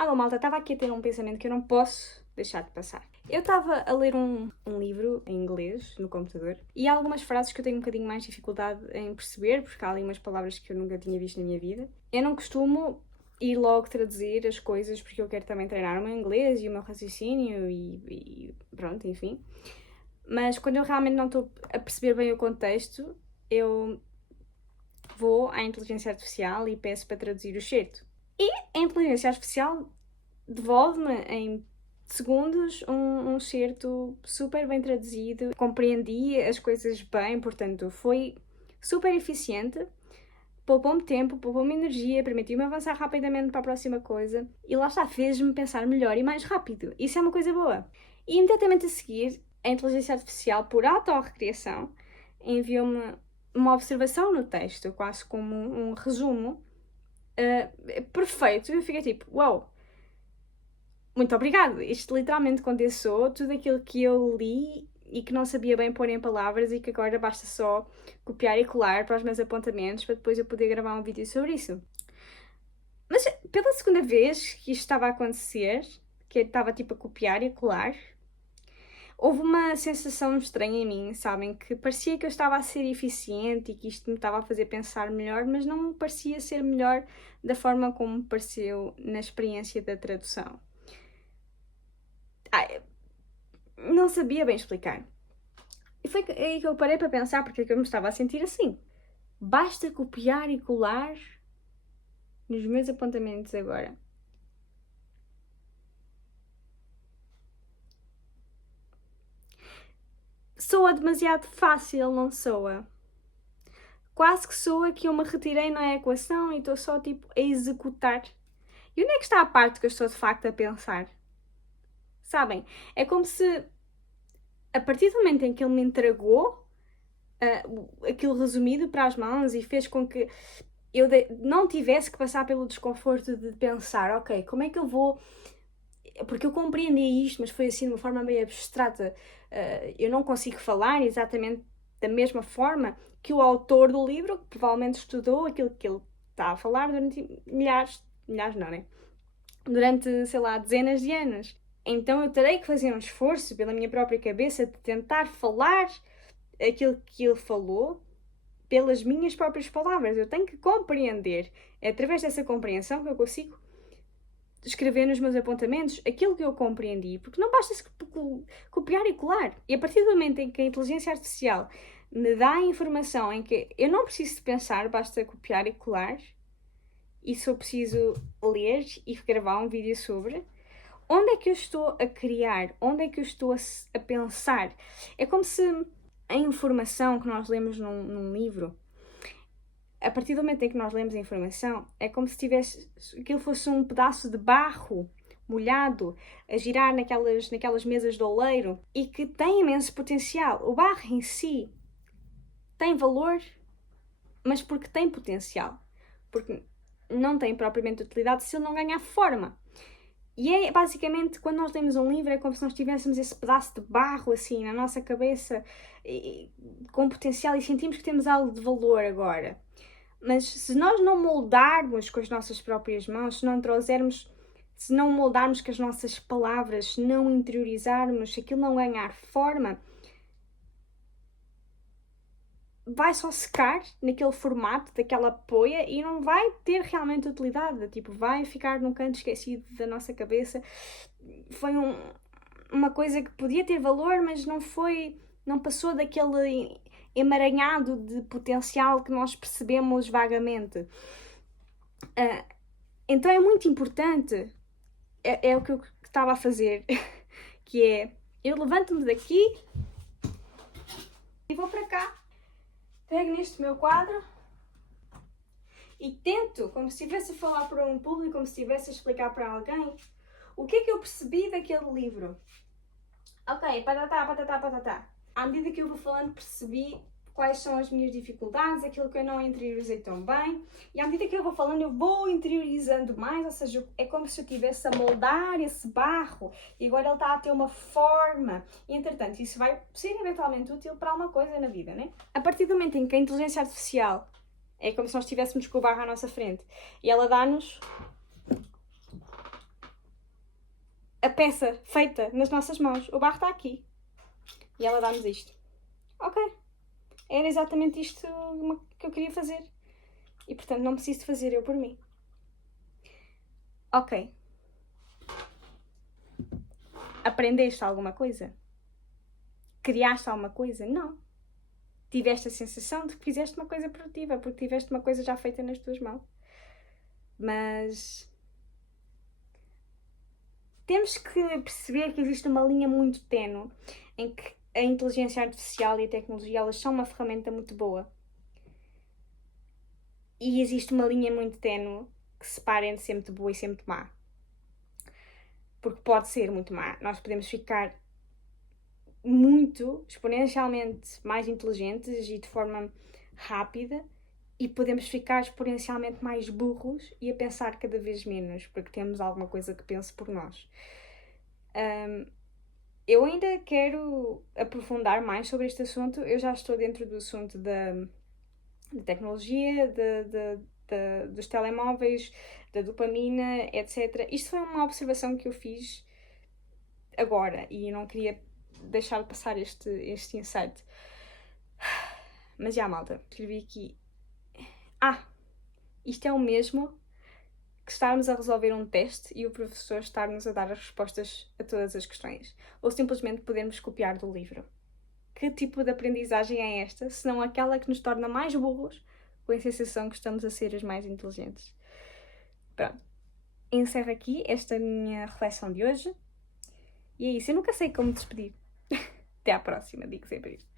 Alô, malta, estava aqui a ter um pensamento que eu não posso deixar de passar. Eu estava a ler um livro em inglês no computador e há algumas frases que eu tenho um bocadinho mais dificuldade em perceber, porque há ali umas palavras que eu nunca tinha visto na minha vida. Eu não costumo ir logo traduzir as coisas porque eu quero também treinar o meu inglês e o meu raciocínio e pronto, enfim. Mas quando eu realmente não estou a perceber bem o contexto, eu vou à inteligência artificial e peço para traduzir o certo. E a inteligência artificial devolve-me em segundos um certo super bem traduzido. Compreendi as coisas bem, portanto foi super eficiente. Poupou-me tempo, poupou-me energia, permitiu-me avançar rapidamente para a próxima coisa. E lá está, fez-me pensar melhor e mais rápido. Isso é uma coisa boa. E imediatamente a seguir, a inteligência artificial, por autorrecriação, enviou-me uma observação no texto, quase como um resumo perfeito. Eu fiquei tipo, uau, wow, muito obrigado. Isto literalmente condensou tudo aquilo que eu li e que não sabia bem pôr em palavras e que agora basta só copiar e colar para os meus apontamentos para depois eu poder gravar um vídeo sobre isso. Mas pela segunda vez que isto estava a acontecer, que eu estava tipo a copiar e colar, houve uma sensação estranha em mim, sabem? Que parecia que eu estava a ser eficiente e que isto me estava a fazer pensar melhor, mas não parecia ser melhor da forma como me pareceu na experiência da tradução. Não sabia bem explicar. E foi aí que eu parei para pensar porque é que eu me estava a sentir assim. Basta copiar e colar nos meus apontamentos agora. Soa demasiado fácil, não soa? Quase que soa que eu me retirei na equação e estou só tipo a executar. E onde é que está a parte que eu estou de facto a pensar? Sabem? É como se a partir do momento em que ele me entregou aquilo resumido para as mãos e fez com que eu não tivesse que passar pelo desconforto de pensar, ok, como é que eu vou... Porque eu compreendi isto, mas foi assim de uma forma meio abstrata. Eu não consigo falar exatamente da mesma forma que o autor do livro, que provavelmente estudou aquilo que ele está a falar durante milhares não, né? Durante, sei lá, dezenas de anos. Então eu terei que fazer um esforço pela minha própria cabeça de tentar falar aquilo que ele falou pelas minhas próprias palavras. Eu tenho que compreender. É através dessa compreensão que eu consigo escrever nos meus apontamentos aquilo que eu compreendi, porque não basta copiar e colar. E a partir do momento em que a inteligência artificial me dá a informação em que eu não preciso de pensar, basta copiar e colar, e se eu preciso ler e gravar um vídeo sobre, onde é que eu estou a criar? Onde é que eu estou a pensar? É como se a informação que nós lemos num livro, a partir do momento em que nós lemos a informação, é como se aquilo fosse um pedaço de barro molhado a girar naquelas mesas de oleiro e que tem imenso potencial. O barro em si tem valor, mas porque tem potencial. Porque não tem propriamente utilidade se ele não ganhar forma. E é basicamente, quando nós lemos um livro, é como se nós tivéssemos esse pedaço de barro assim na nossa cabeça com potencial e sentimos que temos algo de valor agora. Mas se nós não moldarmos com as nossas próprias mãos, se não moldarmos com as nossas palavras, se não interiorizarmos, se aquilo não ganhar forma, vai só secar naquele formato daquela poia e não vai ter realmente utilidade. Tipo, vai ficar num canto esquecido da nossa cabeça. Foi uma coisa que podia ter valor, mas não passou daquele emaranhado de potencial que nós percebemos vagamente. Então é muito importante, é o que eu estava a fazer, que é, eu levanto-me daqui e vou para cá, pego neste meu quadro e tento, como se estivesse a falar para um público, como se estivesse a explicar para alguém, o que é que eu percebi daquele livro. Ok, patatá, patatá, patatá. À medida que eu vou falando, percebi quais são as minhas dificuldades, aquilo que eu não interiorizei tão bem, e à medida que eu vou falando, eu vou interiorizando mais, ou seja, é como se eu estivesse a moldar esse barro, e agora ele está a ter uma forma, e entretanto, isso vai ser eventualmente útil para alguma coisa na vida, né? A partir do momento em que a inteligência artificial é como se nós estivéssemos com o barro à nossa frente, e ela dá-nos a peça feita nas nossas mãos. O barro está aqui. E ela dá-nos isto. Ok. Era exatamente isto que eu queria fazer. E portanto não preciso de fazer eu por mim. Ok. Aprendeste alguma coisa? Criaste alguma coisa? Não. Tiveste a sensação de que fizeste uma coisa produtiva, porque tiveste uma coisa já feita nas tuas mãos. Mas temos que perceber que existe uma linha muito ténue em que a inteligência artificial e a tecnologia, elas são uma ferramenta muito boa. E existe uma linha muito ténue que separa entre ser muito boa e ser muito má. Porque pode ser muito má. Nós podemos ficar muito, exponencialmente mais inteligentes e de forma rápida, e podemos ficar exponencialmente mais burros e a pensar cada vez menos, porque temos alguma coisa que pense por nós. Eu ainda quero aprofundar mais sobre este assunto. Eu já estou dentro do assunto da tecnologia, dos telemóveis, da dopamina, etc. Isto foi uma observação que eu fiz agora e não queria deixar de passar este insight. Mas já, malta, escrevi aqui. Isto é o mesmo que estarmos a resolver um teste e o professor estar-nos a dar as respostas a todas as questões. Ou simplesmente podermos copiar do livro. Que tipo de aprendizagem é esta, se não aquela que nos torna mais burros, com a sensação que estamos a ser os mais inteligentes? Pronto. Encerro aqui esta minha reflexão de hoje. E é isso, eu nunca sei como despedir. Até à próxima, digo sempre isto.